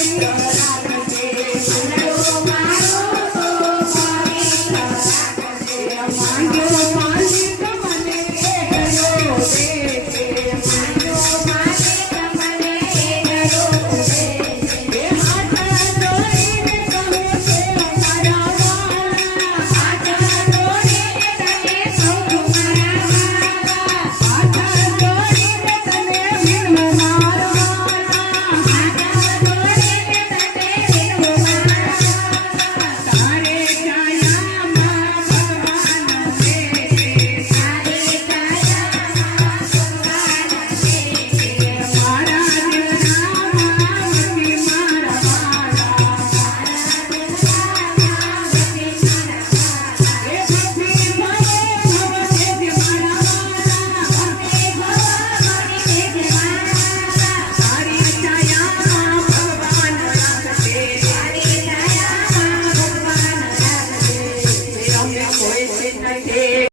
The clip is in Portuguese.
Música